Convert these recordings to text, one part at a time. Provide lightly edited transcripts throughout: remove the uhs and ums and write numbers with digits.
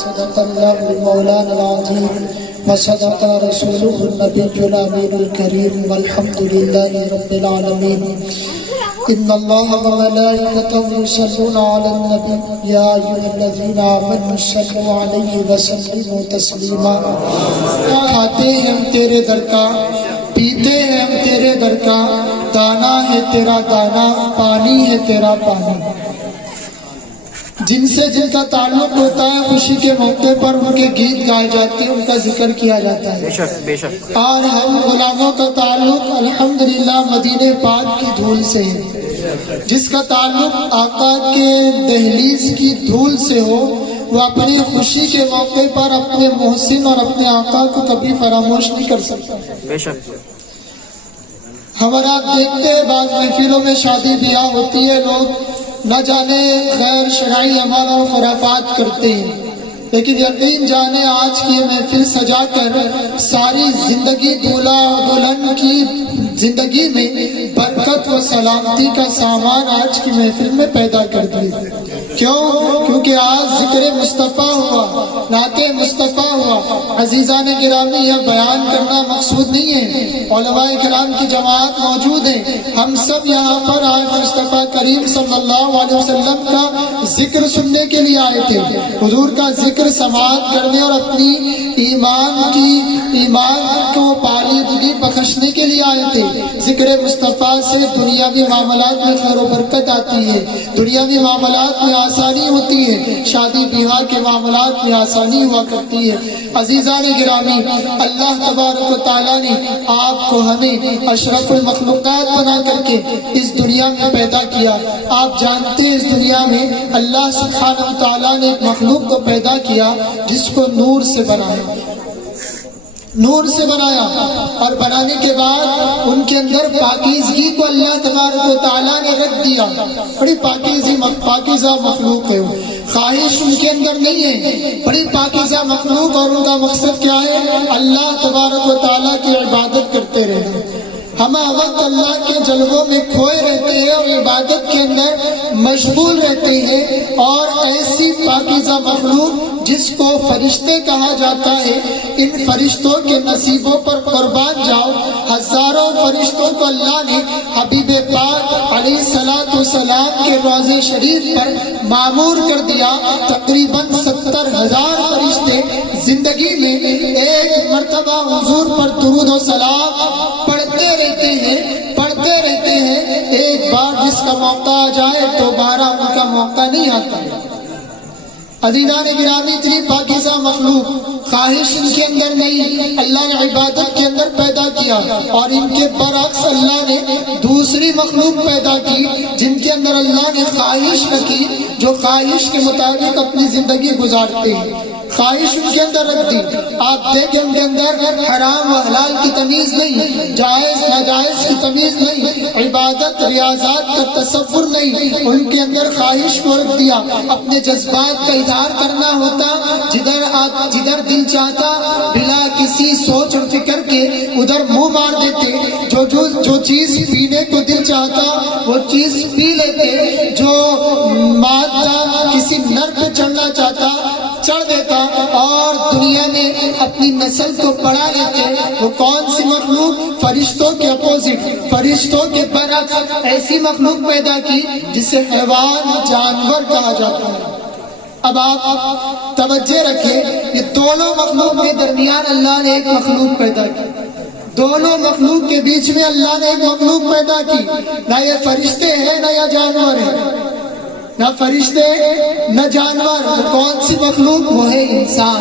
صدق اللہ مولانا العظیم وصدق رسوله النبی الامین الکریم والحمد للہ رب العالمین ان اللہ وملائکتہ یصلون علی النبی یا ایھا الذین آمنوا صلوا علیہ وسلموا تسلیما۔ کھاتے ہیں ہم تیرے در کا، پیتے ہیں ہم تیرے در کا، دانا ہے تیرا دانا، پانی ہے تیرا پانی۔ جن سے جن کا تعلق ہوتا ہے خوشی کے موقع پر ان کے گیت گائے جاتے ہیں، ان کا ذکر کیا جاتا ہے۔ بے شک اور ہم غلاموں کا تعلق الحمدللہ مدینہ پاک کی دھول سے ہے۔ جس کا تعلق آقا کے دہلیز کی دھول سے ہو وہ اپنی خوشی کے موقع پر اپنے محسن اور اپنے آقا کو کبھی فراموش نہیں کر سکتا۔ بے شک ہمارا آپ دیکھتے ہیں بعض محفلوں میں شادی بیاہ ہوتی ہے، لوگ نہ جانے غیر شرعی عمل اور خرافات کرتے ہیں، لیکن یقین جانے آج کی یہ محفل سجا کر ساری زندگی دولہا اور دلہن کی زندگی میں برکت و سلامتی کا سامان آج کی محفل میں پیدا کر دی۔ کیوں؟ کیونکہ آج ذکر مصطفیٰ ہوا، نعت مصطفیٰ ہوا۔ عزیزان گرامی، یہ بیان کرنا مقصود نہیں ہے، علماء کرام کی جماعت موجود ہے، ہم سب یہاں پر آج مصطفیٰ کریم صلی اللہ علیہ وسلم کا ذکر سننے کے لیے آئے تھے، حضور کا ذکر سماعت کرنے اور اپنی ایمان کو پالیدگی بخشنے کے لیے آئے تھے۔ ذکر مصطفیٰ سے دنیاوی معاملات میں خیر و برکت آتی ہے، دنیاوی معاملات میں آسانی ہوتی ہے، شادی بیاہ کے معاملات میں آسانی ہوا کرتی ہے۔ عزیزان گرامی، اللہ تبارک و تعالیٰ نے آپ کو ہمیں اشرف المخلوقات بنا کر کے اس دنیا میں پیدا کیا۔ آپ جانتے ہیں اس دنیا میں اللہ سبحانہ و تعالیٰ نے ایک مخلوق کو پیدا کیا جس کو نور سے بنایا، نور سے بنایا، اور بنانے کے بعد ان کے اندر پاکیزگی کو اللہ تبارک و تعالیٰ نے رکھ دیا۔ بڑی پاکیزہ مخلوق ہے، خواہش ان کے اندر نہیں ہے، بڑی پاکیزہ مخلوق، اور ان کا مقصد کیا ہے؟ اللہ تبارک و تعالیٰ کی عبادت کرتے رہنا۔ ہم وقت اللہ کے جلووں میں کھوئے رہتے ہیں اور عبادت کے اندر مشغول رہتے ہیں، اور ایسی پاکیزہ مخلوق جس کو فرشتے کہا جاتا ہے، ان فرشتوں کے نصیبوں پر قربان جاؤ۔ ہزاروں فرشتوں کو اللہ نے حبیب پاک علیہ الصلوۃ والسلام کے روضے شریف پر معمور کر دیا۔ تقریباً 70,000 فرشتے زندگی میں ایک مرتبہ حضور پر درود و سلام پڑھتے رہتے ہیں۔ ایک بار جس کا موقع آ جائے دوبارہ ان کا موقع نہیں آتا۔ عزیزان گرامی، اتنی پاکیزہ مخلوق، خواہش ان کے اندر نہیں، اللہ نے عبادت کے اندر پیدا کیا، اور ان کے برعکس اللہ نے دوسری مخلوق پیدا کی جن کے اندر اللہ نے خواہش رکھی، جو خواہش کے مطابق اپنی زندگی گزارتے ہیں۔ خواہش ان کے اندر رکھ دی۔ آپ دیکھیں ان کے اندر حرام و حلال کی تمیز نہیں، جائز ناجائز کی تمیز نہیں، عبادت ریاضات کا تصور نہیں، ان کے اندر خواہش کو رکھ دیا۔ اپنے جذبات کا اظہار کرنا ہوتا، جدھر دل چاہتا بلا کسی سوچ اور فکر کے ادھر منہ مار دیتے، جو چیز پینے کو دل چاہتا وہ چیز پی لیتے، جو مادہ کسی نر پہ چڑھنا چاہتا چڑھ دیتا، اور دنیا میں اپنی نسل کو بڑھا لیتے۔ وہ کون سی مخلوق؟ فرشتوں کے اپوزٹ، فرشتوں کے برعکس ایسی مخلوق پیدا کی جسے حیوان جانور کہا جاتا ہے۔ اب آپ توجہ رکھیں، یہ دونوں مخلوق کے درمیان اللہ نے ایک مخلوق پیدا کی، دونوں مخلوق کے بیچ میں اللہ نے ایک مخلوق پیدا کی۔ نہ یہ فرشتے ہیں نہ یہ جانور ہیں، نہ فرشتے نہ جانور، کون سی مخلوق؟ وہ ہے انسان۔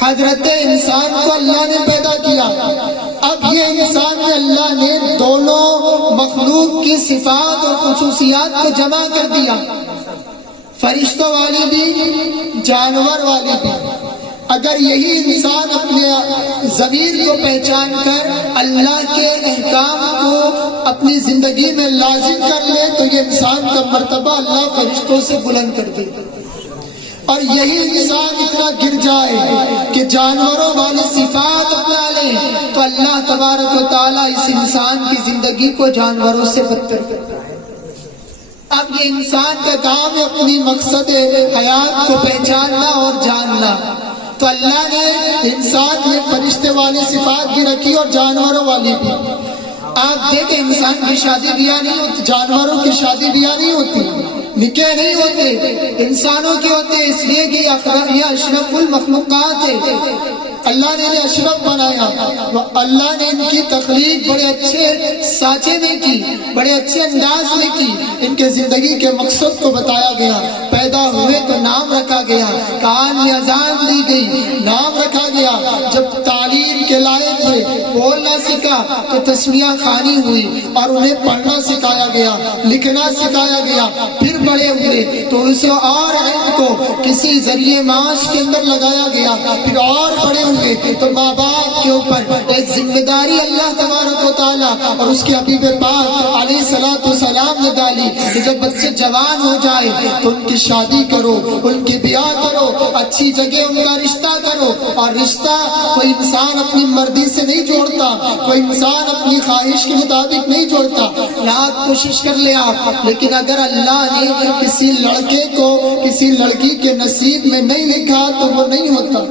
حضرت انسان کو اللہ نے پیدا کیا۔ اب یہ انسان میں اللہ نے دونوں مخلوق کی صفات اور خصوصیات کو جمع کر دیا، فرشتوں والی بھی جانور والی بھی۔ اگر یہی انسان اپنے ضمیر کو پہچان کر اللہ کے احکام کو اپنی زندگی میں لازم کر لے تو یہ انسان کا مرتبہ اللہ فرشتوں سے بلند کر دے۔ اور یہی انسان اتنا گر جائے کہ جانوروں والی صفات اپنا لے تو اللہ تبارک و تعالیٰ اس انسان کی زندگی کو جانوروں سے بدتر کرتا ہے۔ اب یہ انسان کا کام ہے اپنی مقصد حیات کو پہچاننا اور جاننا. تو اللہ نے انسان میں فرشتے والی صفات بھی رکھی اور جانوروں والی بھی. آپ دیکھیں انسان کی شادی بیاہ نہیں ہوتی، جانوروں کی شادی بیاہ نہیں ہوتی، نکاح نہیں ہوتے، انسانوں کے ہوتے، اس لیے کہ یہ اشرف المخلوقات ہے. اللہ نے انہیں اشرف بنایا. اللہ نے ان کی تخلیق بڑے اچھے سانچے میں کی، بڑے اچھے انداز میں کی. ان کے زندگی کے مقصد کو بتایا گیا. پیدا ہوئے تو نام رکھا گیا، کان میں اذان دی گئی، نام رکھا گیا. جب تعلیم کے لائق ہوئے، بولنا سیکھا تو تسمیہ خوانی ہوئی اور انہیں پڑھنا سکھایا گیا، لکھنا سکھایا گیا. پھر بڑے ہوئے تو اسے اور علم کو کسی ذریعے معاش کے اندر لگایا گیا. پھر اور بڑے ہوئے تو ماں باپ کے اوپر ایک ذمہ داری اللہ تبارک و تعالیٰ اور اس کے حبیب پاک علیہ الصلوۃ والسلام نے ڈالی کہ جب بچے جوان ہو جائے تو ان کی شادی کرو، ان کی بیاہ کرو، اچھی جگہ ان کا رشتہ کرو. اور رشتہ کوئی انسان اپنی مرضی سے نہیں جوڑتا، کوئی انسان اپنی خواہش کے مطابق نہیں جوڑتا. لاکھ کوشش کر لے آپ، لیکن اگر اللہ نے کسی لڑکے کو کسی لڑکی کے نصیب میں نہیں لکھا تو وہ نہیں ہوتا.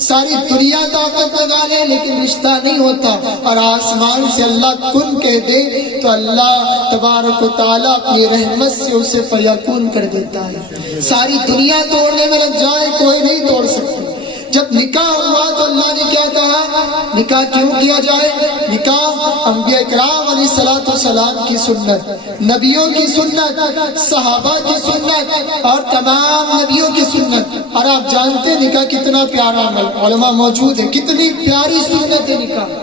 ساری دنیا طاقت لگا لے لیکن رشتہ نہیں ہوتا. اور آسمان سے اللہ کن کہہ دے تو اللہ تبارک و تعالیٰ اپنی رحمت سے اسے فیکون کر دیتا ہے. ساری دنیا توڑنے میں لگ جائے کوئی نہیں توڑ سکتا. جب نکاح ہوا تو اللہ نے کیا کہا؟ نکاح کیوں کیا جائے؟ نکاح انبیاء کرام علیہ الصلوۃ والسلام کی سنت، نبیوں کی سنت، صحابہ کی سنت اور تمام نبیوں کی سنت. اور آپ جانتے ہیں نکاح کتنا پیارا عمل، علماء موجود ہے، کتنی پیاری سنت ہے نکاح.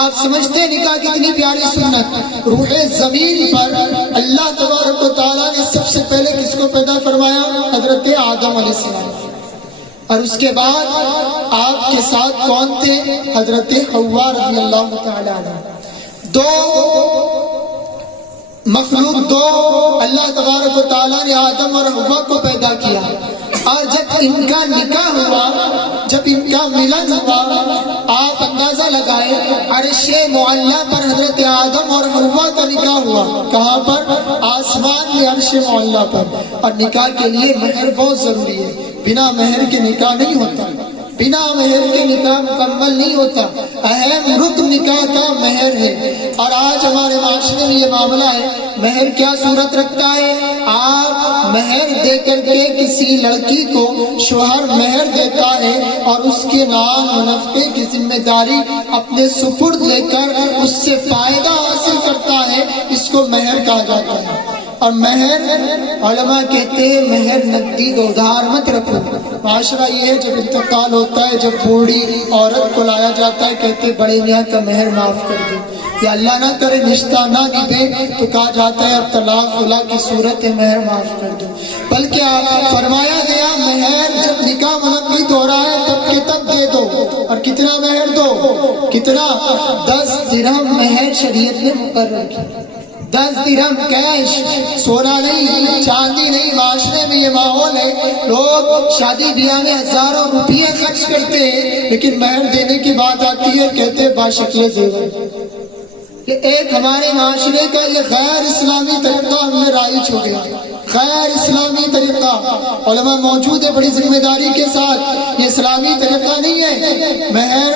آپ سمجھتے ہیں نکاح کتنی پیاری سنت؟ روح زمین پر اللہ تبارک و تعالیٰ نے سب سے پہلے کس کو پیدا فرمایا؟ حضرت آدم علیہ السلام. اور اس کے بعد آپ کے ساتھ کون تھے؟ حضرت حوا رضی اللہ تعالیٰ عنہ. دو مخلوق، دو اللہ تبارک و تعالیٰ نے آدم اور حوا کو پیدا کیا. اور جب ان کا نکاح ہوا، جب ان کا ملن ہوا، آپ اندازہ لگائے عرش معلیٰ پر حضرت آدم اور حوا کا نکاح ہوا. کہاں پر؟ آسمان میں عرش معلیٰ پر. اور نکاح کے لیے مہر بہت ضروری ہے. بنا مہر کے نکاح نہیں ہوتا، بنا مہر کے نکاح مکمل نہیں ہوتا. اہم رکن نکاح کا مہر ہے. اور آج ہمارے معاشرے میں یہ معاملہ ہے. مہر کیا صورت رکھتا ہے؟ آپ مہر دے کر کے کسی لڑکی کو شوہر مہر دیتا ہے اور اس کے نام و نفقے کی ذمہ داری اپنے سپرد لے کر اس سے فائدہ حاصل کرتا ہے. اس کو مہر کہا جاتا ہے. اور مہر علماء کہتے ہیں مہر نقدی دو، ادھار مت رکھو. معاشرہ یہ ہے جب انتقال ہوتا ہے، جب بوڑھی عورت کو لایا جاتا ہے کہتے بڑے میاں کا مہر معاف کر دو، یا اللہ نہ کرے رشتہ نہ نبھے تو کہا جاتا ہے اب طلاق خلا کی صورت ہے مہر معاف کر دو. بلکہ فرمایا گیا مہر جب نکاح منعقد ہو رہا ہے تب کے تب دے دو. اور کتنا مہر دو؟ کتنا؟ 10 درہم مہر شریعت نے مقرر کیا. 10 درہم کیش، سونا نہیں، چاندی نہیں. معاشرے میں یہ ماحول ہے، لوگ شادی بیاہ میں ہزاروں روپیے خرچ کرتے ہیں لیکن مہر دینے کی بات آتی ہے کہتے باشکل زیور. یہ ایک ہمارے معاشرے کا یہ غیر اسلامی طریقہ ہم میں رائج ہو گیا، غیر اسلامی طریقہ. علماء موجود ہے بڑی ذمہ داری کے ساتھ. یہ اسلامی طریقہ نہیں ہے مہر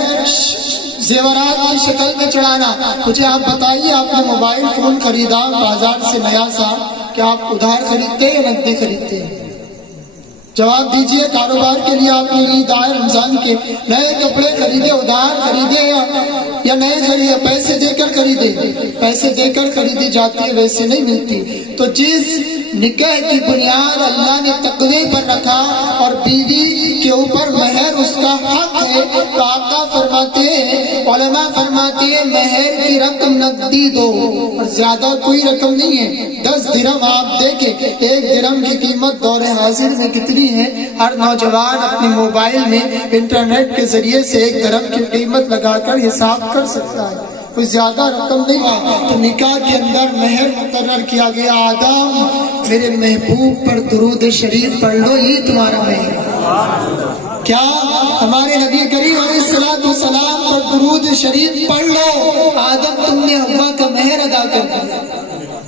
زیورات کی شکل میں چڑھانا. مجھے آپ بتائیے، آپ نے موبائل فون خریدا بازار سے نیا سا، کیا آپ ادھار خریدتے ہیں یا نقدی خریدتے ہیں؟ جواب دیجئے. کاروبار کے لیے آپ نے عید آئے رمضان کے نئے کپڑے خریدے، ادھار خریدے یا نئے خریدے؟ پیسے دے کر خریدے. پیسے دے کر خریدی جاتی ہے، ویسے نہیں ملتی. تو جس نکاح کی بنیاد اللہ نے تقوی پر رکھا اور بیوی کے اوپر مہر اس کا حق ہے، تو آقا فرماتے ہیں، علماء فرماتے ہیں مہر کی رقم نقدی دو اور زیادہ کوئی رقم نہیں ہے. 10 درہم. آپ دیکھیں 1 درہم کی قیمت دور حاضر میں کتنی ہے. ہر نوجوان اپنے موبائل میں انٹرنیٹ کے ذریعے سے 1 درہم کی قیمت لگا کر حساب کر سکتا ہے، کوئی زیادہ رقم نہیں ہے. تو نکاح کے اندر مہر مقرر کیا گیا. آدم میرے محبوب پر درود شریف پڑھ لو، یہ تمہارا مہر. کیا ہمارے نبی کریم علیہ الصلوۃ والسلام پر درود شریف پڑھ لو. آدم تم نے حوا کا مہر ادا کر دیا.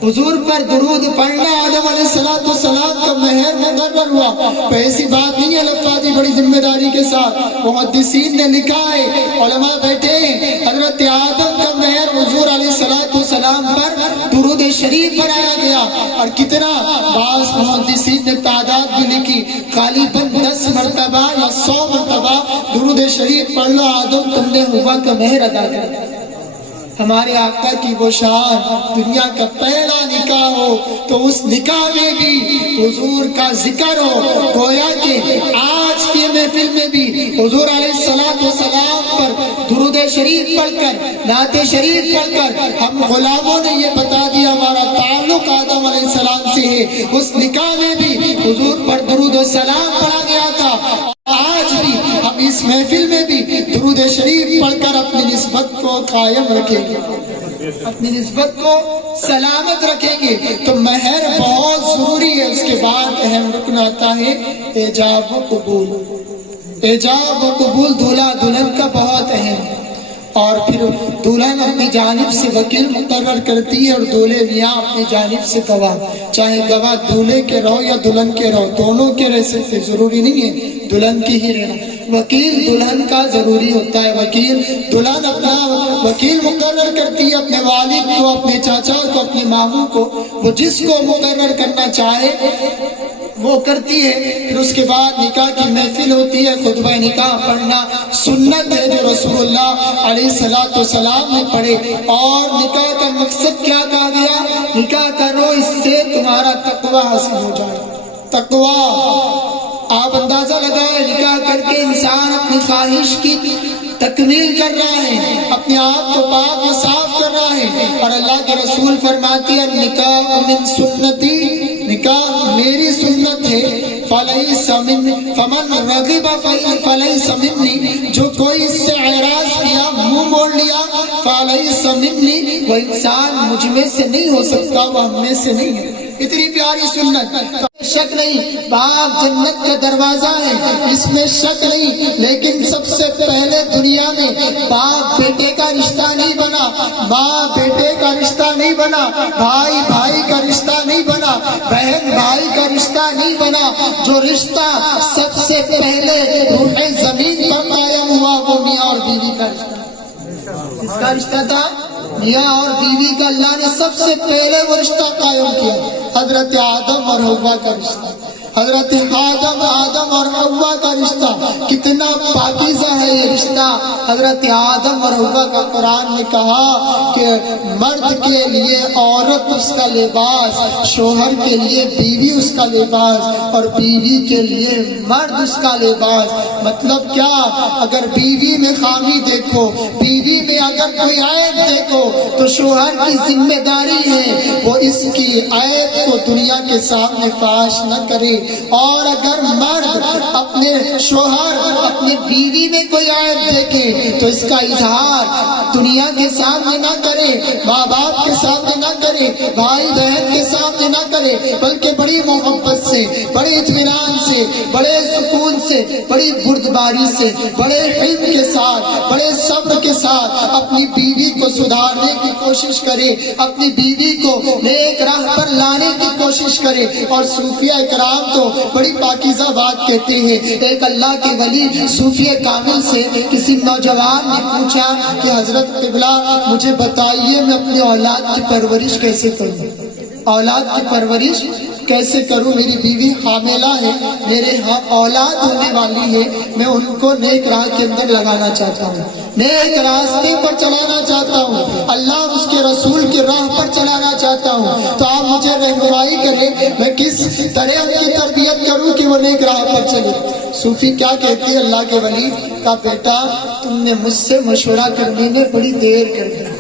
حضور پر درود پڑھنا آدم علیہ السلام کا مہر مقرر ہوا. تو ایسی بات نہیں ہے لفظی, بڑی ذمہ داری کے ساتھ محدثین نے لکھا ہے, علماء بیٹھے ہیں, حضرت آدم کا مہر حضور علیہ السلام پر درود شریف پڑھایا گیا. اور کتنا بعض محدثین نے تعداد بھی لکھی, غالباً 10 مرتبہ یا 100 مرتبہ درود شریف پڑھ لو, آدم تم نے ہوا کا مہر ادا کر. ہمارے آقا کی وہ شان, دنیا کا پہلا نکاح ہو تو اس نکاح میں بھی حضور کا ذکر ہو. گویا کہ آج کی محفل میں بھی حضور علیہ السلام پر درود شریف پڑھ کر, نعت شریف پڑھ کر ہم غلاموں نے یہ بتا دیا ہمارا تعلق آدم علیہ السلام سے ہے. اس نکاح میں بھی حضور پر درود و سلام پڑھا گیا تھا. آج بھی ہم اس محفل میں بھی درود شریف پڑھ کر اپنی نسبت کو قائم رکھیں گے, اپنی نسبت کو سلامت رکھیں گے. تو مہر بہت ضروری ہے. اس کے بعد اہم رکن آتا ہے ایجاب و قبول. ایجاب و قبول دولہا دلہن کا بہت اہم ہے. اور پھر دلہن اپنی جانب سے وکیل مقرر کرتی ہے اور دولہے میاں اپنی جانب سے گواہ. چاہے گواہ دولہے کے رہو یا دلہن کے رہو, دونوں کے رہ سکتے, ضروری نہیں ہے دلہن کی ہی رہنا. وکیل دلہن کا ضروری ہوتا ہے. وکیل دلہن اپنا وکیل مقرر کرتی ہے, اپنے والد کو, اپنے چاچا کو, اپنے ماموں کو, وہ جس کو مقرر کرنا چاہے وہ کرتی ہے. پھر اس کے بعد نکاح کی محفل ہوتی ہے. خطبہ نکاح پڑھنا سنت ہے جو رسول اللہ علیہ السلام نے پڑھے. اور نکاح کا مقصد کیا کہا گیا؟ نکاح کرو اس سے تمہارا تقوی حاصل ہو جائے. تقوی آپ اندازہ لگائے, نکاح کر کے انسان اپنی خواہش کی تکمیل کر رہا ہے, اپنے آپ کو پاک و صاف کر رہا ہے. اور اللہ کے رسول فرماتی ہے نکاح من سنتی, نکاح میری سنت ہے. فمن رغب فلیس منی, جو کوئی اس سے اعراض کیا, منہ موڑ لیا, فلیس منی, وہ انسان مجھ میں سے نہیں ہو سکتا, وہ ہم میں سے نہیں ہے. اتنی پیاری سنت, شک نہیں باپ جنت کا دروازہ ہے, اس میں شک نہیں. لیکن سب سے پہلے دنیا میں باپ بیٹے کا رشتہ نہیں بنا, ماں بیٹے کا رشتہ نہیں بنا, بھائی بھائی کا رشتہ نہیں بنا, بہن بھائی کا رشتہ نہیں بنا. جو رشتہ سب سے پہلے روح زمین پر قائم ہوا وہ میاں اور بیوی کا رشتہ. اس کا رشتہ تھا میاں اور بیوی کا. اللہ نے سب سے پہلے وہ رشتہ قائم کیا, حضرت آدم اور حوا کا رشتہ. حضرت آدم اور حوا کا رشتہ کتنا پاکیزہ ہے یہ رشتہ. حضرت آدم اور حوا کا قرآن نے کہا کہ مرد کے لیے عورت اس کا لباس, شوہر کے لیے بیوی اس کا لباس, اور بیوی کے لیے مرد اس کا لباس. مطلب کیا؟ اگر بیوی میں خامی دیکھو, بیوی میں اگر کوئی عیب دیکھو تو شوہر کی ذمہ داری ہے وہ اس کی عیب کو دنیا کے سامنے فاش نہ کرے. اور اگر مرد اپنے شوہر اپنے بیوی میں کوئی عیب دیکھے تو اس کا اظہار دنیا کے سامنے نہ کرے, ماں باپ کے سامنے نہ کرے, بھائی بہن کے سامنے نہ کرے, بلکہ بڑی محبت سے, بڑے اطمینان سے, بڑے سکون سے, بڑی بردباری سے, بڑے حلم کے ساتھ, بڑے صبر کے ساتھ اپنی بیوی کو سدھارنے کی کوشش کرے, اپنی بیوی کو نیک راہ پر لانے کی کوشش کرے. اور صوفیہ کرام تو بڑی پاکیزہ بات کہتے ہیں. ایک اللہ کے ولی صوفی کامل سے کسی نوجوان نے پوچھا کہ حضرت قبلہ مجھے بتائیے میں اپنی اولاد کی پرورش کیسے کروں, اولاد کی پرورش کیسے کروں, میری بیوی حاملہ ہے, میرے ہاں اولاد ہونے والی ہے, میں ان کو نیک راہ کے اندر لگانا چاہتا ہوں, نیک راستے پر چلانا چاہتا ہوں, اللہ اور اس کے رسول کی راہ پر چلانا چاہتا ہوں. تو آپ مجھے رہنمائی کریں میں کس طرح ان کی تربیت کروں کہ وہ نیک راہ پر چلے. صوفی کیا کہتی ہے اللہ کے ولی کا بیٹا تم نے مجھ سے مشورہ کرنے میں بڑی دیر کر دی,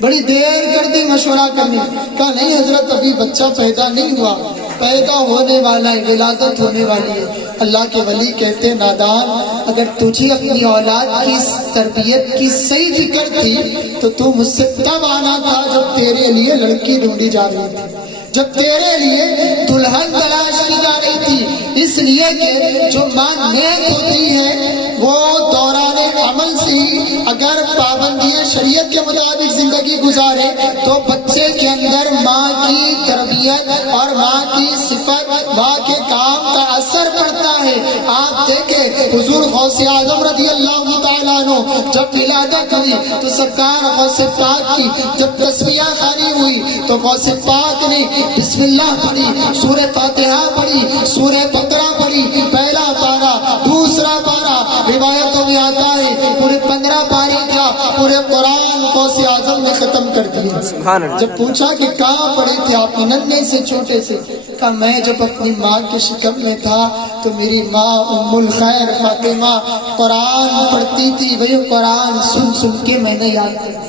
بڑی دیر کر دی مشورہ کرنے. کہا نہیں حضرت ابھی بچہ پیدا نہیں ہوا, پیدا ہونے والا ہے, ولادت ہونے والی ہے. اللہ کے ولی کہتے نادان, اگر تجھے اپنی اولاد کی تربیت کی صحیح فکر تھی تو مجھ سے تب آنا تھا جب تیرے لیے لڑکی ڈھونڈی جا رہی تھی, جب تیرے لیے دلہن تلاش کی جا رہی تھی. اس لیے کہ جو ماں نیک ہوتی ہے وہ دوران عمل سے ہی اگر پابندیاں شریعت کے مطابق زندگی گزارے تو بچے کے اندر ماں کی تربیت اور ماں کی صفت، ماں کے کام کا اثر پڑتا ہے۔ آپ دیکھیں حضور غوث اعظم رضی اللہ تعالیٰ عنہ جب ولادت ہوئی تو سرکار غوث پاک کی جب تسمیہ خوانی ہوئی تو غوث پاک نے بسم اللہ پڑھی، سورہ فاتحہ پڑھی، سورہ بقرہ پڑھی، پہلا پارہ، دوسرا پارہ، روایتوں میں آتا ہے پورے 15 پارے کا پورے قرآن غوث اعظم نے ختم کر دیا۔ جب پوچھا کہ کہاں پڑھے تھے آپ ننھے سے چھوٹے سے، کہا میں جب اپنی ماں کے شکم میں تھا تو میری ماں ام الخیر فاطمہ قرآن پڑھتی تھی، وہی قرآن سن سن کے میں نے یاد کیا۔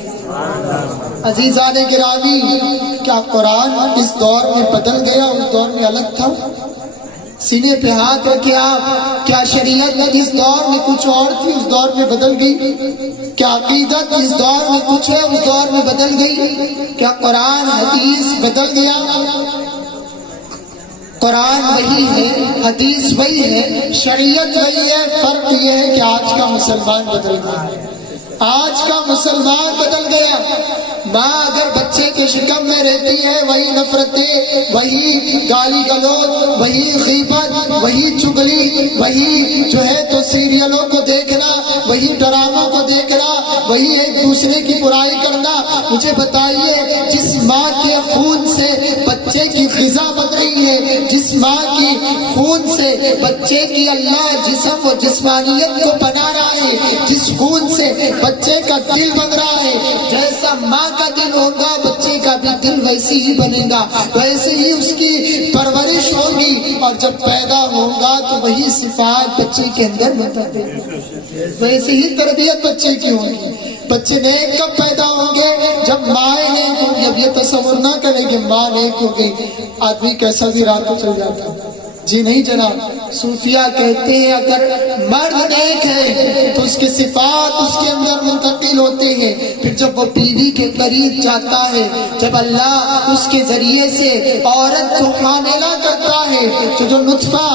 عزیزان گرامی، کیا قرآن اس دور میں بدل گیا، اس دور میں الگ تھا؟ سینے پہ ہاتھ رکھے آپ، کیا شریعت اس دور میں کچھ اور تھی، اس دور میں بدل گئی؟ کیا عقیدت اس دور میں کچھ ہے، اس دور میں بدل گئی؟ کیا قرآن حدیث بدل گیا؟ قرآن وہی ہے، حدیث وہی ہے، شریعت وہی ہے، فرق یہ ہے کہ آج کا مسلمان بدل گیا۔ آج کا مسلمان بدل گیا۔ ماں اگر بچے کے شکم میں رہتی ہے وہی نفرتیں، وہی گالی گلوچ، وہی غیبت، وہی چگلی، وہی جو ہے تو سیریلوں کو دیکھنا، وہی ڈراموں کو دیکھنا، وہی ایک دوسرے کی برائی کرنا۔ مجھے بتائیے جس ماں کے خون سے بچے کی غذا بن رہی ہے، جس ماں کی خون سے بچے کی اللہ جسم و جسمانیت کو بنا رہا ہے، جس خون سے بچے کا دل بن رہا ہے، جیسا ماں کا دل ہوگا بچے کا بھی دل ویسی ہی بنے گا، ویسے ہی اس کی پرورش ہوگی، اور جب پیدا ہوگا تو وہی صفات بچے کے اندر منتقل ہوگی، ویسے ہی تربیت بچے کی ہوگی۔ بچے نیک کب پیدا ہوں گے؟ جب مائیں نیک ہوں گی۔ اب یہ تصور نہ کریں کہ ماں نیک ہو گئی آدمی کیسا بھی راہ چل جاتا، جی نہیں جناب۔ صوفیہ کہتے ہیں اگر مرد نیک ہے تو اس کی صفات اس کے اندر منتقل ہوتے ہیں، پھر جب وہ بیوی کے قریب جاتا ہے، جب اللہ اس کے ذریعے سے عورت کو حاملہ کرتا ہے، تو جو نطفہ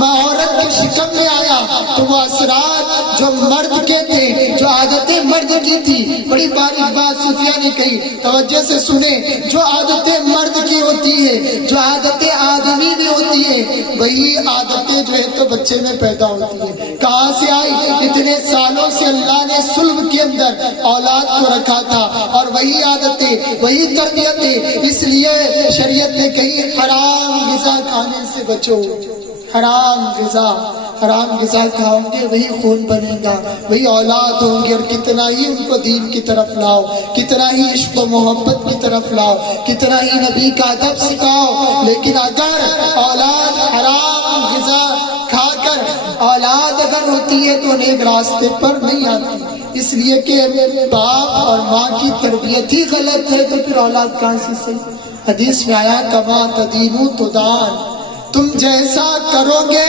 عورت کے شکم میں آیا تو وہ اثرات جو مرد کے تھے، جو عادتیں مرد کی تھی، بڑی باریک بات صوفیہ نے کہی، توجہ سے سنیں، جو عادتیں مرد کی ہوتی ہے، جو عادتیں آدمی میں ہوتی ہے، وہی عادتیں جو ہے تو بچے میں پیدا ہوتی ہے۔ کہاں سے آئی؟ اتنے سالوں سے اللہ نے صلب کے اندر اولاد کو رکھا تھا، اور وہی عادتیں، وہی تربیتیں، اس لیے شریعت نے کہی حرام غذا کھانے سے بچو، حرام غذا کھاؤ گے وہی خون بنے گا، وہی اولاد ہوں گے، اور کتنا ہی ان کو دین کی طرف لاؤ، کتنا ہی عشق و محبت کی طرف لاؤ، کتنا ہی نبی کا ادب سکھاؤ، لیکن اگر اولاد حرام غذا کھا کر اولاد اگر ہوتی ہے تو نیک راستے پر نہیں آتی، اس لیے کہ باپ اور ماں کی تربیت ہی غلط ہے تو پھر اولاد کہاں سے صحیح؟ حدیث میں آیا کما تدین تدان، تم جیسا کرو گے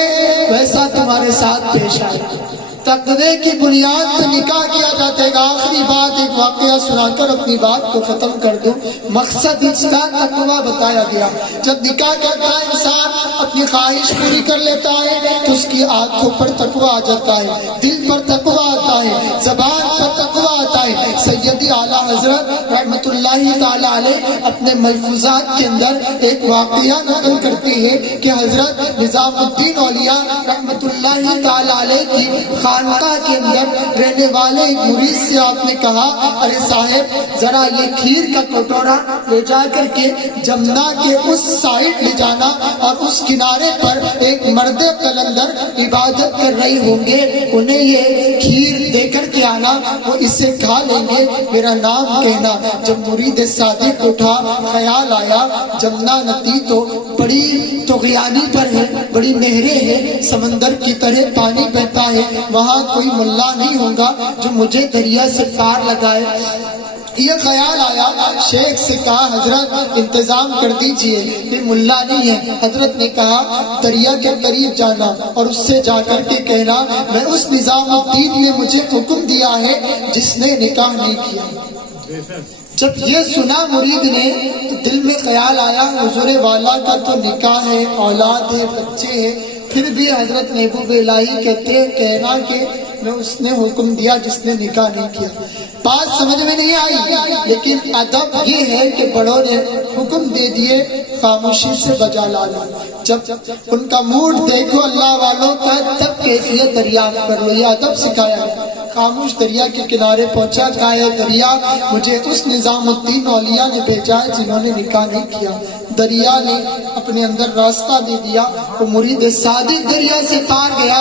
ویسا تمہارے ساتھ پیش آئے گا۔ تقوی کی بنیاد پر نکاح کیا جاتا ہے۔ آخری بات ایک واقعہ سنا کر اپنی بات کو ختم کر دوں۔ مقصد اس کا تقوی بتایا گیا۔ جب نکاح کرتا ہے انسان اپنی خواہش پوری کر لیتا ہے تو اس کی آنکھوں پر تقوی آ جاتا ہے، دل پر تقوی آتا ہے، زبان پر تقوی آتا ہے۔ سیدی اعلیٰ حضرت رحمت اللہ تعالی علیہ اپنے ملفوظات کے اندر ایک واقعہ نقل کرتے ہیں کہ حضرت نظام الدین اولیاء رحمت اللہ تعالی علیہ کی خانقاہ کے اندر رہنے والے ایک مرید سے آپ نے کہا ارے صاحب ذرا یہ کھیر کا کٹورا لے جا کر کے جمنا کے اس سائڈ لے جانا، اور اس کنارے پر ایک مرد قلندر عبادت کر رہے ہوں گے، انہیں یہ کھیر دے کر کے آنا، وہ اسے کھا لیں گے، میرا نام کہنا۔ جب مرید صادق اٹھا خیال آیا جمنا ندی تو بڑی طغیانی پر ہے، بڑی نہریں ہیں، سمندر کی طرح پانی بہتا ہے، وہاں کوئی ملا نہیں ہوگا جو مجھے دریا سے پار لگائے۔ یہ خیال آیا، شیخ سے کہا حضرت انتظام کر دیجئے، یہ ملا نہیں ہے۔ حضرت نے کہا دریا کے قریب جانا اور اس سے جا کر کے کہنا میں اس نظام الدین نے مجھے حکم دیا ہے جس نے نکاح نہیں کیا۔ جب یہ سنا مرید نے تو دل میں خیال آیا حضور والا کا تو نکاح ہے، اولاد ہے، بچے ہیں، پھر بھی حضرت محبوب الہی کہتے ہیں کہنا کہ میں اس نے حکم دیا جس نے نکاح نہیں کیا. بات سمجھ میں نہیں آئی، لیکن ادب یہ ہے کہ بڑوں نے حکم دے دیے خاموشی سے بجا لانا. جب ان کا موڈ دیکھو اللہ والوں کا تب کیفیت دریافت کر لو. یہ ادب سکھایا ہے. خاموش دریا کے کنارے پہنچا، کہا اے دریا مجھے اس نظام الدین اولیاء نے بھیجا ہے جنہوں نے نکاح نہیں کیا. دریا نے اپنے اندر راستہ دے دیا. وہ مرید صادق دریا سے پار گیا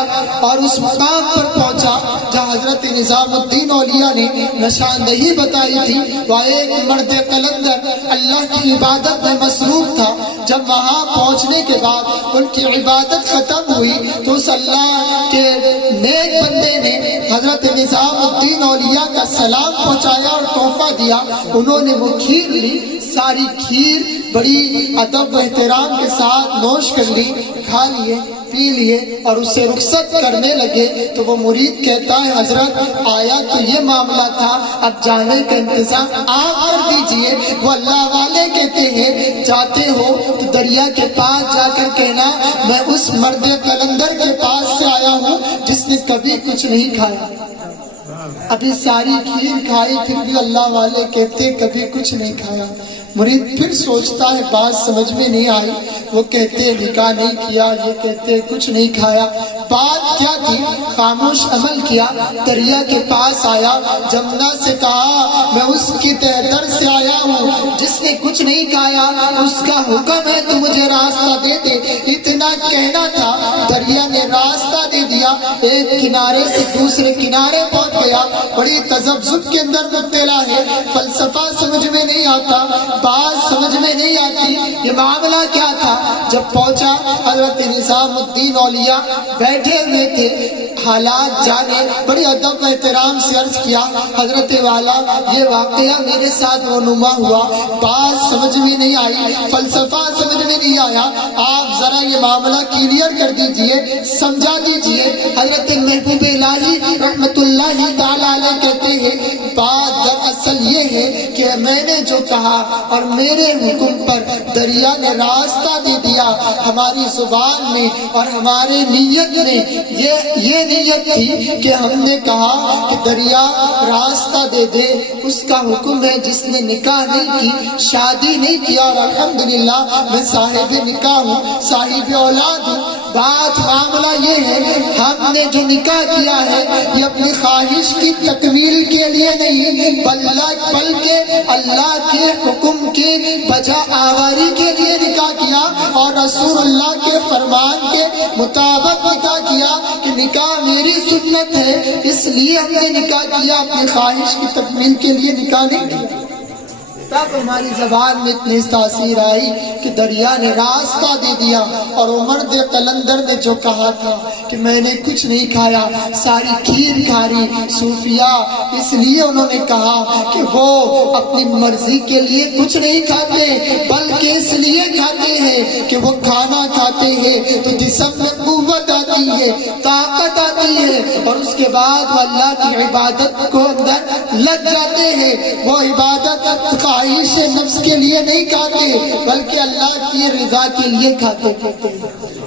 اور اس مقام پر پہنچا جہاں حضرت نظام الدین اولیاء نے نشاندہی بتائی تھی. وہ ایک مرد قلندر اللہ کی عبادت میں مصروف تھا. جب وہاں پہنچنے کے بعد ان کی عبادت ختم ہوئی تو اس اللہ کے نیک بندے نے حضرت نظام الدین اولیاء کا سلام پہنچایا اور تحفہ دیا. انہوں نے وہ کھیر لی. ساری کھیر بڑی ادب و احترام کے ساتھ نوش کر لی، کھا لیے، پی لیے اور اسے رخصت کرنے لگے. تو وہ مرید کہتا ہے حضرت آیا تو یہ معاملہ تھا، اب جانے کا انتظام آپ کر دیجئے. وہ اللہ والے کہتے ہیں جاتے ہو تو دریا کے پاس جا کر کہنا میں اس مرد قلندر کے پاس سے آیا ہوں جس نے کبھی کچھ نہیں کھایا. ابھی ساری کھیر کھائی پھر بھی اللہ والے کہتے کبھی کچھ نہیں کھایا. مرید پھر سوچتا ہے بات سمجھ میں نہیں آئی. وہ کہتے نکاح نہیں کیا، یہ کہتے کچھ نہیں کھایا. بات کیا تھی؟ خاموش عمل کیا. دریا کے پاس آیا، جمنا سے کہا میں اس کی تہ در سے آیا ہوں جس نے کچھ نہیں کھایا، اس کا حکم ہے تو مجھے راستہ دے دے. اتنا کہنا تھا، دریا نے راستہ دے دیا. ایک کنارے سے دوسرے کنارے پہنچ گیا. بڑی تذبذب کے اندر مبتلا ہے. فلسفہ سمجھ میں نہیں آتا، بات سمجھ میں نہیں آتی. یہ معاملہ کیا تھا؟ جب پہنچا حضرت نظام الدین اولیاء بیٹھے ہوئے تھے. حالات جانے بڑی ادب و احترام سے عرض کیا حضرت والا یہ واقعہ میرے ساتھ رونما ہوا. بات سمجھ میں نہیں آئی، فلسفہ سمجھ میں نہیں آیا. آپ ذرا یہ معاملہ کلیئر کر دیجئے، سمجھا دیجئے. حضرت محبوب الہی رحمت اللہ تعالی علیہ کہتے ہیں بات دراصل یہ ہے کہ میں نے جو کہا اور میرے حکم پر دریا نے راستہ دے دیا. ہماری زبان میں اور ہمارے نیت میں یہ نیت تھی کہ ہم نے کہا کہ دریا راستہ دے دے. اس کا حکم ہے جس نے نکاح نہیں کی، شادی نہیں کیا، اور الحمدللہ میں صاحب نکاح ہوں، صاحب اولاد ہوں. بات معاملہ یہ ہے ہم نے جو نکاح کیا ہے یہ اپنی خواہش کی تکمیل کے لیے نہیں بلکہ اللہ کے حکم کے بجا آوری کے لیے نکاح کیا اور رسول اللہ کے فرمان کے مطابق نکاح کیا کہ نکاح میری سنت ہے اس لیے ہم نے نکاح کیا، اپنی خواہش کی تکمیل کے لیے نکاح نہیں کیا. تب ہماری زبان میں اتنی تاثیر آئی کہ دریا نے راستہ دے دیا. اور عمر دے قلندر نے جو کہا تھا کہ میں نے کچھ نہیں کھایا، ساری کھیر کھاری صوفیاء اس لیے انہوں نے کہا کہ وہ اپنی مرضی کے لیے کچھ نہیں کھاتے بلکہ اس لیے کھاتے ہیں کہ وہ کھانا کھاتے ہیں تو جسم میں قوت آتی ہے، طاقت آتی ہے اور اس کے بعد وہ اللہ کی عبادت کو اندر لگ جاتے ہیں. وہ عبادت خواہش نفس کے لیے نہیں کھاتے بلکہ اللہ کی رضا کے لیے کھاتے.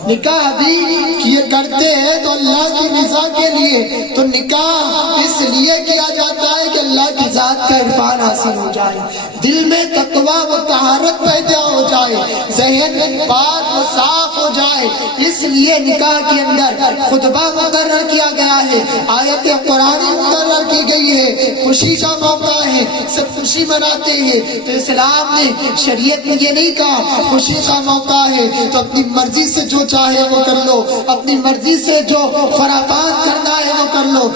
نکاح بھی کیے کرتے ہیں تو اللہ کی رضا کے لیے. تو نکاح اس لیے کیا جاتا ہے کہ اللہ کی ذات کا عرفان حاصل ہو جائے، دل میں تقویٰ و طہارت پیدا ہو جائے، ذہن بات و صاف ہو جائے. اس لیے نکاح کے اندر خطبہ مقرر کیا گیا ہے، آیت قرآن مقرر کی گئی ہے. خوشی کا موقع ہے، سب خوشی مناتے ہیں. تو اسلام نے شریعت میں یہ نہیں کہا خوشی کا موقع ہے تو اپنی مرضی سے جو چاہے وہ کر لو، اپنی مرضی سے جو خرافات کرنا ہے وہ کر لو.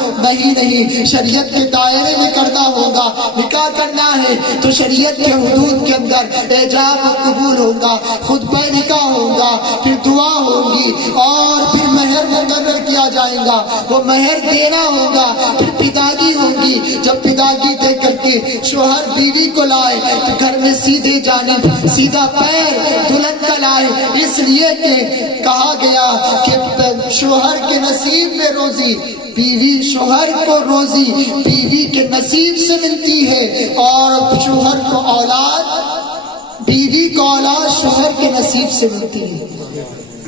نہیں، شریعت کے دائرے میں کرنا ہوگا. نکاح کرنا ہے تو شریعت کے حدود کے اندر ایجاب و قبول ہوگا، خطبہ نکاح ہوگا، پھر دعا ہوگی اور پھر مہر مقرر کیا جائے گا. وہ مہر دینا ہوگا، پھر پداگی ہوگی. جب پداگی دے کر کے شوہر بیوی کو لائے تو گھر میں سیدھے جانب سیدھا پیر دلہن کا لائے. اس لیے کہ کہا گیا کہ شوہر کے نصیب میں روزی، بیوی شوہر کو روزی بیوی کے نصیب سے ملتی ہے اور شوہر کو اولاد، بیوی کو اولاد شوہر کے نصیب سے ملتی ہے.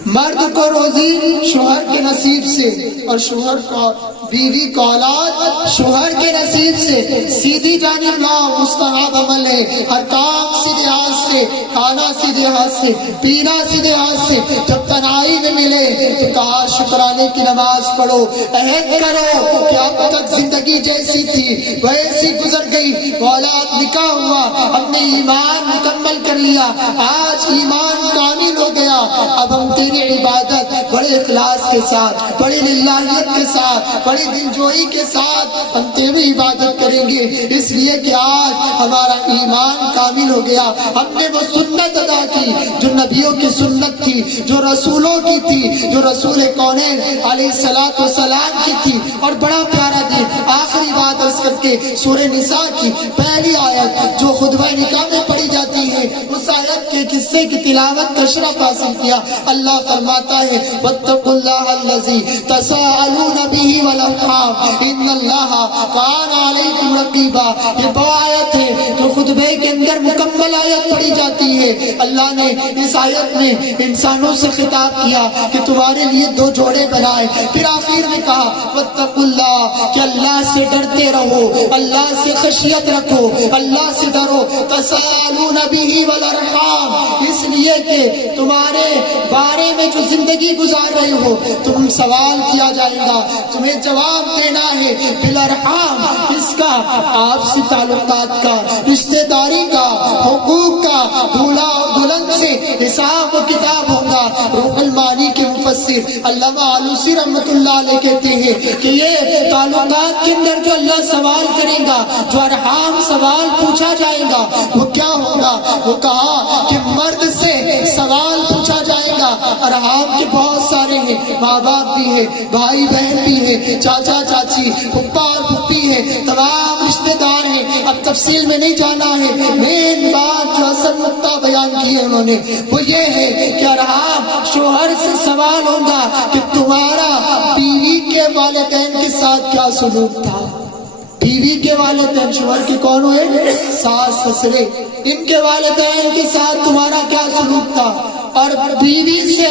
مرد کو روزی شوہر کے نصیب سے اور شوہر کو بیوی کو اولاد شوہر کے نصیب سے، سیدھی جانب لاؤ، مستحب عمل ہے، ہر کام سیدھے ہاتھ سے، کھانا سیدھے ہاتھ سے، پینا سیدھے ہاتھ سے، جب تنہائی میں ملے تو کہا شکرانے کی نماز پڑھو، عہد کرو کہ اب تک زندگی جیسی تھی ویسی گزر گئی، اولاد نکاح ہوا، ہم نے ایمان مکمل کر لیا، آج ایمان کامل ہو گیا، اب ہم تیری عبادت بڑے اخلاص کے ساتھ، بڑی للہیت کے ساتھ، بڑی دلجوئی کے ساتھ ہم تیری عبادت کریں گے، اس لیے کہ آج ہمارا ایمان کامل ہو گیا، ہم نے وہ سنت ادا کی جو نبیوں کی سنت تھی، جو رسولوں کی تھی، جو رسول کونین علیہ السلام کی تھی، اور بڑا پیارا دن۔ آخری بات عرض کر کے سورہ نساء کی پہلی آیت جو خطبہ نکاح میں پڑھی جاتی ہے، اس آیت کے قصے کی تلاوت کا شرف حاصل کیا۔ اللہ فرماتا ہے واتقوا اللہ الذی تساءلون بہ والارحام ان اللہ کان علیکم رقیبا۔ یہ وہ آیت ہے جو خطبے کے اندر مکمل آیت پڑھی جاتی ہے۔ اللہ نے اس آیت میں انسانوں سے خطاب کیا کہ تمہارے لیے دو جوڑے بنائے، پھر آخر میں کہا واتقوا اللہ، کہ اللہ سے ڈرتے رہو، اللہ سے خشیت رکھو، اللہ سے ڈرو۔ تساءلون بہ والارحام، اس لیے کہ تمہارے بارے میں جو زندگی گزار رہے ہو تم سوال کیا جائے گا، تمہیں جواب دینا ہے۔ بالارحام، کس کا؟ آپسی تعلقات کا، رشتہ داری کا، حقوق کا، دولہا اور دلہن سے حساب و کتاب ہوگا۔ روح المعانی کے مفسر علامہ آلوسی رحمۃ اللہ علیہ کہتے ہیں کہ یہ تعلقات کے اندر جو اللہ سوال کرے گا، جو ارحام سوال پوچھا جائے گا، وہ کیا ہوگا؟ وہ کہا کہ مرد سے سوال پوچھا جائے گا۔ ارحام کے بہت سارے ہیں، ماں باپ بھی ہے، بھائی بہن بھی ہے، چاچا چاچی، پھپھا اور پھوپھی ہے، تمام رشتہ دار ہیں۔ اب تفصیل میں نہیں جانا ہے، مین بات جو اصل نقطہ بیان کی ہے انہوں نے وہ یہ ہے کہ ارحام شوہر سے سوال ہوگا کہ تمہارا بیوی کے والدین کے ساتھ کیا سلوک تھا۔ بیوی کے والدین شوہر کے کون ہوئے؟ ساس سسرے، ان کے والدین کے ساتھ تمہارا کیا سلوک تھا۔ اور بیوی سے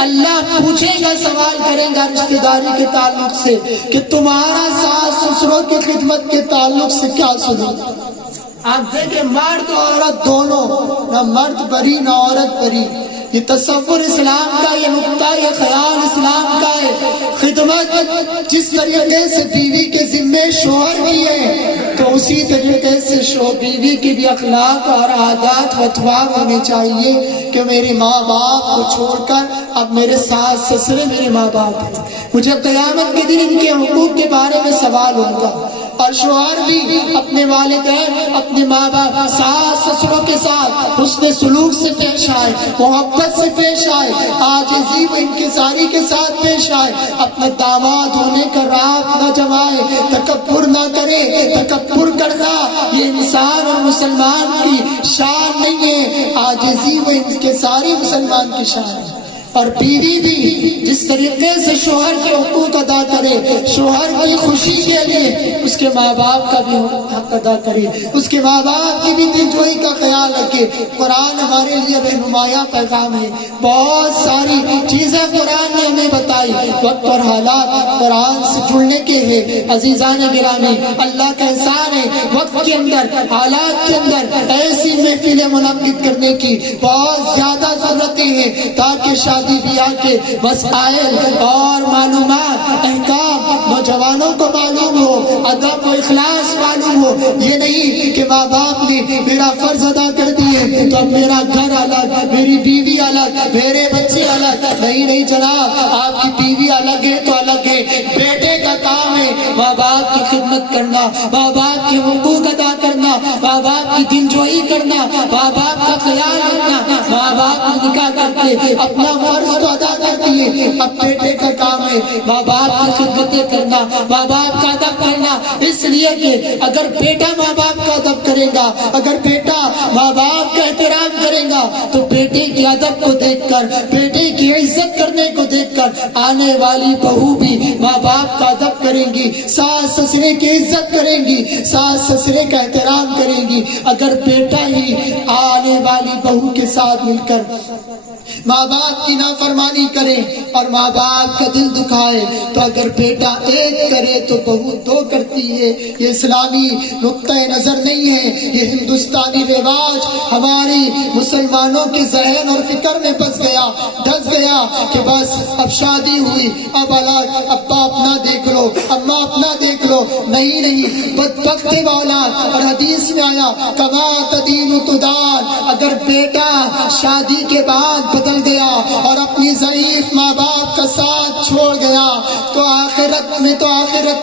اللہ پوچھے گا، سوال کرے گا رشتہ داری کے تعلق سے کہ تمہارا ساس سسروں کی خدمت کے تعلق سے کیا سلوک۔ آپ دیکھیں مرد اور عورت دونوں، نہ مرد بری نہ عورت بری، یہ تصور اسلام کا، یہ نقطہ، یہ خیال اسلام کا ہے۔ خدمت جس طریقے سے بیوی کے ذمے شوہر کی ہے تو اسی طریقے سے بیوی کی بھی اخلاق اور عادات و اطوار ہونے چاہیے کہ میرے ماں باپ کو چھوڑ کر اب میرے ساس سسرے میرے ماں باپ ہیں، مجھے قیامت کے دن ان کے حقوق کے بارے میں سوال ہوگا۔ اور شوہر بھی اپنے والدین، اپنے ماں باپ، ساس سسروں کے ساتھ حسن سلوک سے پیش آئے، محبت سے پیش آئے، عاجزی و انکساری کے ساتھ پیش آئے، اپنے داماد ہونے کا راگ نہ جمائے، تکبر نہ کرے۔ تکبر کرنا یہ انسان اور مسلمان کی شان نہیں ہے، عاجزی و انکساری مسلمان کی شان ہے۔ اور بیوی بھی جس طریقے سے شوہر کے حقوق ادا کرے، شوہر کی خوشی کے لیے اس کے ماں باپ کا بھی حق ادا کرے، اس کے ماں باپ کی بھی دلجوئی کا خیال رکھے۔ قرآن ہمارے لیے رہنمایاں پیغام ہے، بہت ساری چیزیں قرآن نے ہمیں بتائی۔ وقت اور حالات قرآن سے جڑنے کے ہیں۔ عزیزان گرامی، اللہ کا احسان ہے وقت کے اندر، حالات کے اندر ایسی محفلیں منعقد کرنے کی بہت زیادہ ضرورتیں ہیں تاکہ شادی بیاہ کے مسائل اور معلومات، احکام نوجوانوں کو معلوم ہو، ادب و اخلاص معلوم ہو۔ یہ نہیں کہ ماں باپ نے میرا فرض ادا کر دیے تو اب میرا گھر الگ، میری بیوی الگ، میرے بچے الگ۔ نہیں جناب، آپ کی بیوی الگ ہے تو الگ ہے۔ بیٹے کا کام ہے ماں باپ کی خدمت کرنا، ماں باپ کے حقوق ادا کرنا، ماں باپ کی دلجوئی کرنا، ماں باپ کا خیال رکھنا۔ ماں باپ کو نکاح کر کے اپنا فرض تو ادا کرتی ہے، اب بیٹے کا کام ہے ماں باپ کی خدمتیں کرنا، ماں باپ کا ادب کرنا۔ اس لیے کہ اگر بیٹا ماں باپ کا ادب کرے گا، اگر بیٹا ماں باپ کا احترام کرے گا تو بیٹے کے ادب کو دیکھ کر، بیٹے کی عزت کرنے کو دیکھ کر آنے والی بہو بھی ماں باپ کا ادب کریں گی، ساس سسرے کی عزت کریں گی، ساس سسرے کا احترام کریں گی۔ اگر بیٹا ہی آنے والی بہو کے ساتھ مل کر ماں باپ کی نافرمانی کرے اور ماں باپ کا دل دکھائے تو اگر بیٹا ایک کرے تو بہو دو کرتی ہے. یہ اسلامی نقطہ نظر نہیں ہے, یہ ہندوستانی رواج ہماری مسلمانوں کے ذہن اور فکر میں پھنس گیا کہ بس اب شادی ہوئی, اب ابا اپنا دیکھ لو, اماں اپنا دیکھ لو. نہیں, بدبخت اولاد. اور حدیث میں آیا کما تدین تدان. اگر بیٹا شادی کے بعد بدل گیا اور اپنی ضعیف ماں باپ کا ساتھ چھوڑ گیا تو آخرت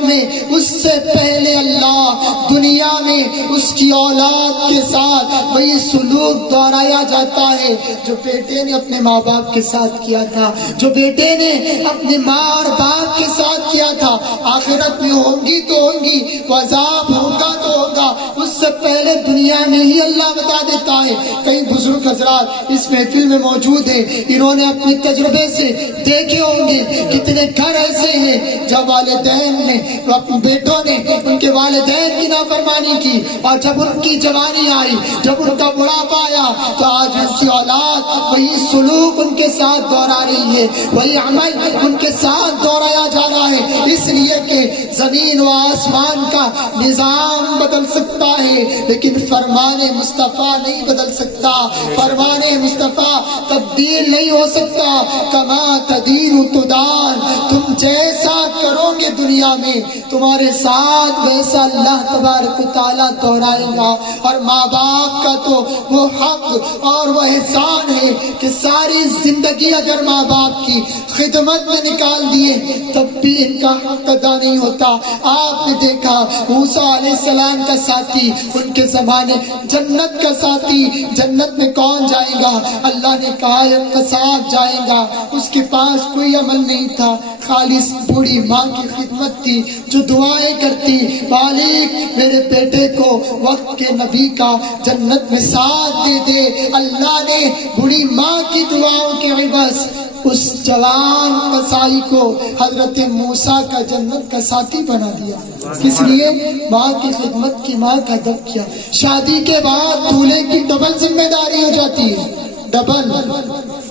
میں اس سے پہلے اللہ دنیا میں اس کی اولاد کے ساتھ وہی سلوک دہرایا جاتا ہے جو بیٹے نے اپنے ماں باپ کے ساتھ کیا تھا, جو بیٹے نے اپنے ماں اور باپ کے ساتھ کیا تھا. آخرت میں ہوں گی تو ہوں گی, عذاب ہوگا تو ہوگا, اس سے پہلے دنیا میں ہی اللہ بتا دیتا ہے. کئی بزرگ حضرات اس محفل میں موجود ہیں, انہوں نے اپنے تجربے سے دیکھے ہوں گے کتنے گھر ایسے ہیں جب والدین نے اپنے بیٹوں نے ان کے والدین کی نافرمانی کی اور جب ان کی جوانی آئی, جب ان کا بڑھاپا آیا تو آج ایسی اولاد وہی سلوک ان کے ساتھ دوہرا رہی ہے, وہی عمل ان کے ساتھ دوہرایا جا رہا ہے. اس لیے کہ زمین و آسمان کا نظام بدل سکتا ہے لیکن فرمان مصطفیٰ نہیں بدل سکتا, فرمان مصطفیٰ تبدیل نہیں ہو سکتا. کما تدین تدان, تم جیسا کرو گے دنیا میں تمہارے ساتھ ویسا اللہ تبارک و تعالیٰ دہرائے گا. اور ماں باپ کا تو وہ حق اور وہ احسان ہے کہ ساری زندگی اگر ماں باپ کی خدمت میں نکال دیے تب بھی ان کا حق ادا نہیں ہوتا. آپ نے دیکھا موسیٰ علیہ السلام کا ساتھی, ان کے زمانے جنت کا ساتھی, جنت میں کون جائے گا؟ اللہ نے کہا ایک قصاب جائے گا, اس کے پاس کوئی عمل نہیں تھا, خالص بوڑھی ماں کی خدمت تھی جو دعائیں کرتی, مالک میرے بیٹے کو وقت کے نبی کا جنت میں ساتھ دے دے. اللہ نے بوڑھی ماں کی دعاؤں کے عوض اس جوان قصائی کو حضرت موسیٰ کا جنت کا ساتھی بنا دیا. اس لیے ماں کی خدمت کی ماں کا ادب کیا. شادی کے بعد دولہے کی ڈبل ذمہ داری ہو جاتی ہے, ڈبل,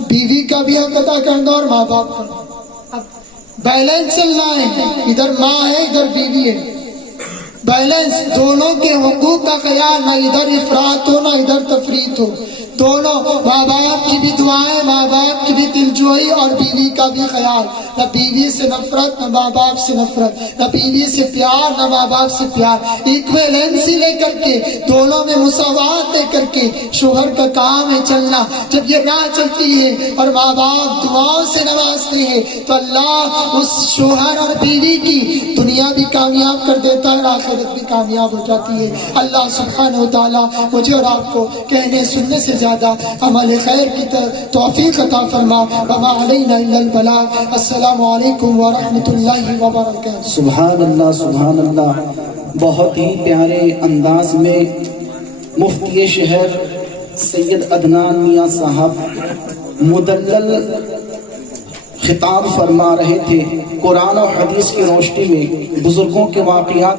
بیوی کا بھی حق ادا کرنا اور ماں باپ کا. بیلنس چلنا ہے, ادھر ماں ہے ادھر بیوی ہے, بیلنس, دونوں کے حقوق کا خیال, نہ ادھر افراط ہو نہ ادھر تفریط ہو. دونوں ماں باپ کی بھی دعائیں, ماں باپ کی بھی دلجوئی اور بیوی کا بھی خیال. نہ بیوی سے نفرت نہ ماں باپ سے نفرت, نہ بیوی سے پیار نہ ماں باپ سے پیار. ایکویلنسی لے کر کے, دونوں میں مساوات لے کر کے شوہر کا کام ہے چلنا. جب یہ راہ چلتی ہے اور ماں باپ دعاؤں سے نوازتے ہیں تو اللہ اس شوہر اور بیوی کی دنیا بھی کامیاب کر دیتا ہے اور آخرت بھی کامیاب ہو جاتی ہے. اللہ سبحانہ و تعالیٰ مجھے اور آپ کو کہنے سننے سے زیادہ عمل خیر کی توفیق عطا فرما. وما علینا الا البلاغ. السلام علیکم ورحمۃ اللہ وبرکاتہ. سبحان اللہ, سبحان اللہ. بہت ہی پیارے انداز میں مفتی شہر سید عدنان میاں صاحب مدلل خطاب فرما رہے تھے. قرآن و حدیث کی روشنی میں بزرگوں کے واقعات